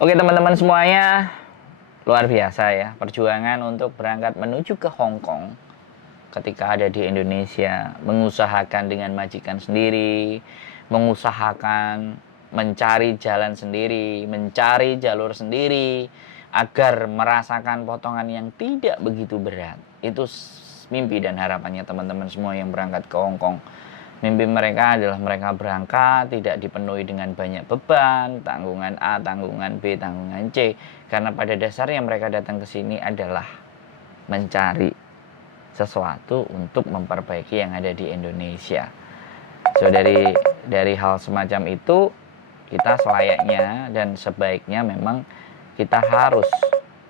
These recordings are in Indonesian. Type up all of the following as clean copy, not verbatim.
Oke teman-teman semuanya, luar biasa ya perjuangan untuk berangkat menuju ke Hong Kong ketika ada di Indonesia, mengusahakan dengan majikan sendiri, mengusahakan mencari jalan sendiri, mencari jalur sendiri agar merasakan potongan yang tidak begitu berat. Itu mimpi dan harapannya teman-teman semua yang berangkat ke Hong Kong. Mimpi mereka adalah mereka berangkat tidak dipenuhi dengan banyak beban, tanggungan A, tanggungan B, tanggungan C. Karena pada dasarnya mereka datang ke sini adalah mencari sesuatu untuk memperbaiki yang ada di Indonesia. So dari hal semacam itu kita selayaknya dan sebaiknya memang kita harus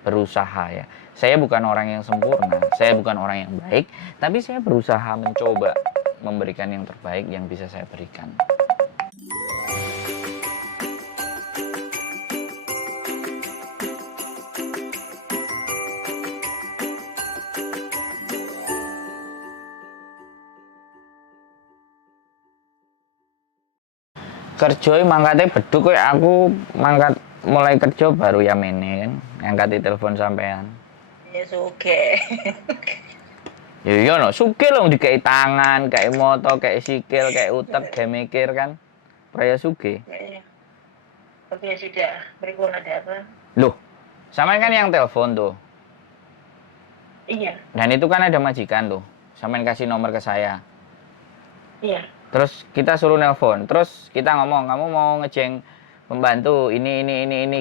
berusaha ya. Saya bukan orang yang sempurna, saya bukan orang yang baik, tapi saya berusaha mencoba memberikan yang terbaik yang bisa saya berikan. Kerja mangkatnya beduk kayak aku mangkat mulai kerja baru ya mene kan ngangkat telepon sampean. Ya suge. Ya iya no, suge loh dikai tangan, kayak moto, kayak sikil, kayak utek, kayak mikir kan. Praya suge. Ya, tapi ya sudah, berikut ada apa? Loh, sama kan yang telepon tuh. Iya. Dan itu kan ada majikan tuh. Sampean kasih nomor ke saya. Iya. Terus kita suruh nelpon. Terus kita ngomong, kamu mau ngeceng pembantu ini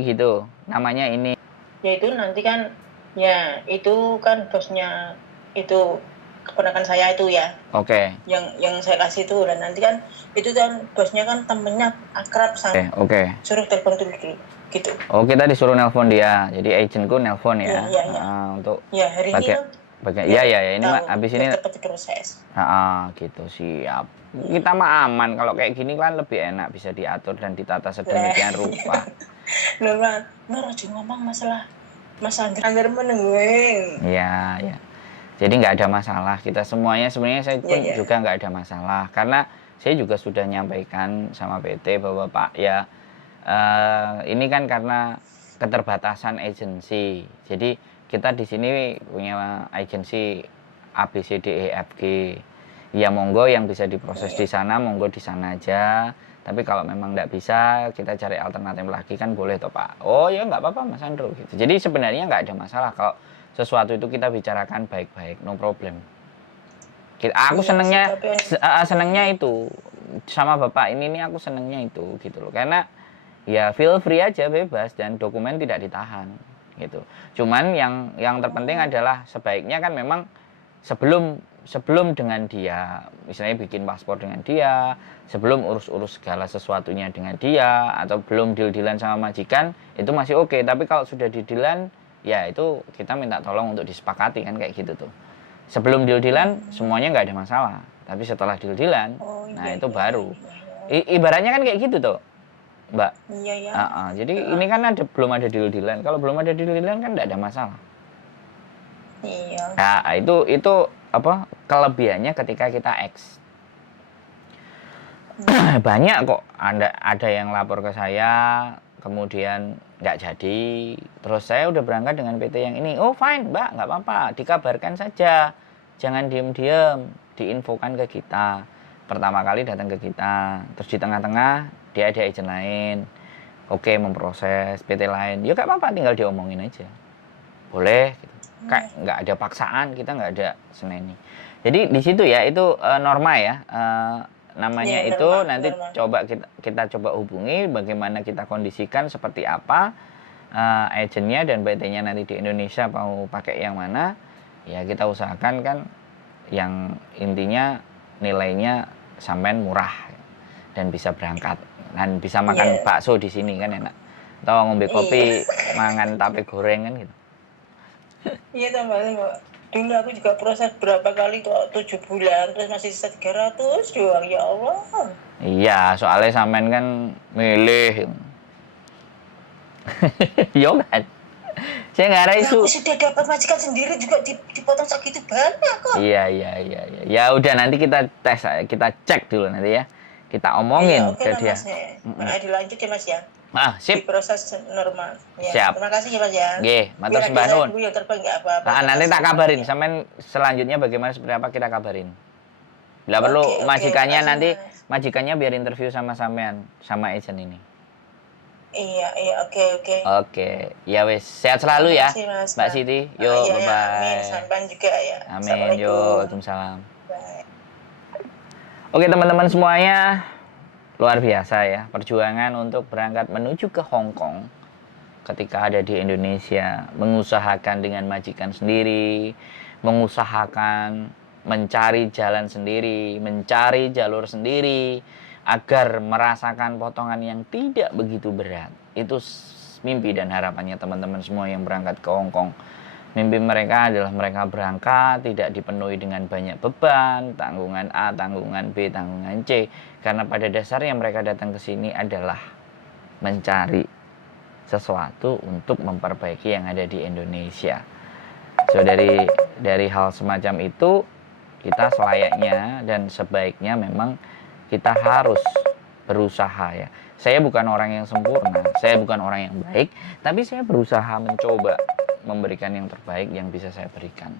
gitu. Namanya ini. Ya itu nanti kan, ya itu kan bosnya itu keponakan saya itu ya. Oke. Yang saya kasih itu dan nanti kan itu kan bosnya kan temennya akrab sama. Oke. Suruh telepon dulu gitu. Oh kita disuruh nelpon dia. Jadi agentku nelpon ya. Iya. Untuk. Ya hari ini kan. Iya ini mah abis ini. Cepat diproses. Gitu siap. Kita mah aman kalau kayak gini kan lebih enak bisa diatur dan ditata sedemikian rupa. Loh kan, aja ngomong masalah Mas Angger menengeng. Iya. Jadi nggak ada masalah. Kita semuanya sebenarnya saya pun juga nggak ada masalah karena saya juga sudah nyampaikan sama PT bahwa Pak ya ini kan karena keterbatasan agensi. Jadi kita di sini punya agensi A B C D E F G. Ya monggo yang bisa diproses di sana, monggo di sana aja. Tapi kalau memang nggak bisa, kita cari alternatif lagi kan boleh toh Pak. Oh ya nggak apa-apa Mas Andro gitu. Jadi sebenarnya nggak ada masalah kalau sesuatu itu kita bicarakan baik-baik, no problem. Aku senengnya itu sama Bapak ini aku senengnya itu gitu loh. Karena ya feel free aja bebas dan dokumen tidak ditahan gitu. Cuman yang terpenting adalah sebaiknya kan memang sebelum dengan dia, misalnya bikin paspor dengan dia, sebelum urus-urus segala sesuatunya dengan dia, atau belum deal-dealan sama majikan, itu masih oke. Tapi kalau sudah deal-dealan, ya itu kita minta tolong untuk disepakati kan kayak gitu tuh. Sebelum deal-dealan, semuanya nggak ada masalah. Tapi setelah deal-dealan, itu baru. Ibaratnya kan kayak gitu tuh, Mbak. Iya. Jadi ini kan belum ada deal-dealan. Kalau belum ada deal-dealan kan nggak ada masalah. Iya. Nah, itu apa kelebihannya ketika kita X. Banyak kok ada yang lapor ke saya kemudian nggak jadi, terus saya udah berangkat dengan PT yang ini. Oh fine Mbak, nggak apa-apa, dikabarkan saja, jangan diem-diem, diinfokan ke kita. Pertama kali datang ke kita, terus di tengah-tengah dia ada agent lain, oke memproses PT lain, ya nggak apa-apa, tinggal diomongin aja, boleh gitu. Kayak nggak ada paksaan, kita nggak ada seneni. Jadi di situ ya itu norma ya, namanya ya, itu norma, nanti coba kita coba hubungi bagaimana kita kondisikan seperti apa agennya dan PT-nya nanti di Indonesia mau pakai yang mana ya, kita usahakan kan yang intinya nilainya sampean murah dan bisa berangkat dan bisa makan bakso di sini kan enak, atau ngombe kopi mangan tape goreng kan gitu. Iya tambah dulu aku juga proses berapa kali kok 7 bulan terus masih sisa 300 doang, ya Allah. Iya soalnya sampean kan milih. Yo kan saya nggak ada isu. Aku sudah dapat majikan sendiri juga dipotong segitu banyak kok. Iya ya udah nanti kita tes, kita cek dulu nanti ya, kita omongin ke dia. Mas, dilanjut ya Mas ya. Sip. Diproses normal. Ya. Siap. Terima kasih ya Mas ya. Nggih, matur Biar sembah saya nuwun. dulu yang terbang nggak apa-apa. Nanti tak kabarin, Ya. sampean selanjutnya bagaimana seperti apa kita kabarin. Bila perlu Oke, majikannya makasih, nanti Mas. majikannya biar interview sama sampean, sama agent ini. Iya, oke. Oke, ya wes, sehat selalu ya, Terima kasih, Mas. Mbak Siti. Yuk, Iya, bye ya, amin. bye. Sampai juga ya. Amin, yuk, Assalamualaikum. waalaikumsalam. Bye. Oke teman-teman semuanya, luar biasa ya perjuangan untuk berangkat menuju ke Hong Kong ketika ada di Indonesia, mengusahakan dengan majikan sendiri, mengusahakan mencari jalan sendiri, mencari jalur sendiri agar merasakan potongan yang tidak begitu berat. Itu mimpi dan harapannya teman-teman semua yang berangkat ke Hong Kong. Mimpi mereka adalah mereka berangkat tidak dipenuhi dengan banyak beban, tanggungan A, tanggungan B, tanggungan C. Karena pada dasarnya mereka datang ke sini adalah mencari sesuatu untuk memperbaiki yang ada di Indonesia. So dari hal semacam itu kita selayaknya dan sebaiknya memang kita harus berusaha ya. Saya bukan orang yang sempurna, saya bukan orang yang baik, tapi saya berusaha mencoba memberikan yang terbaik yang bisa saya berikan.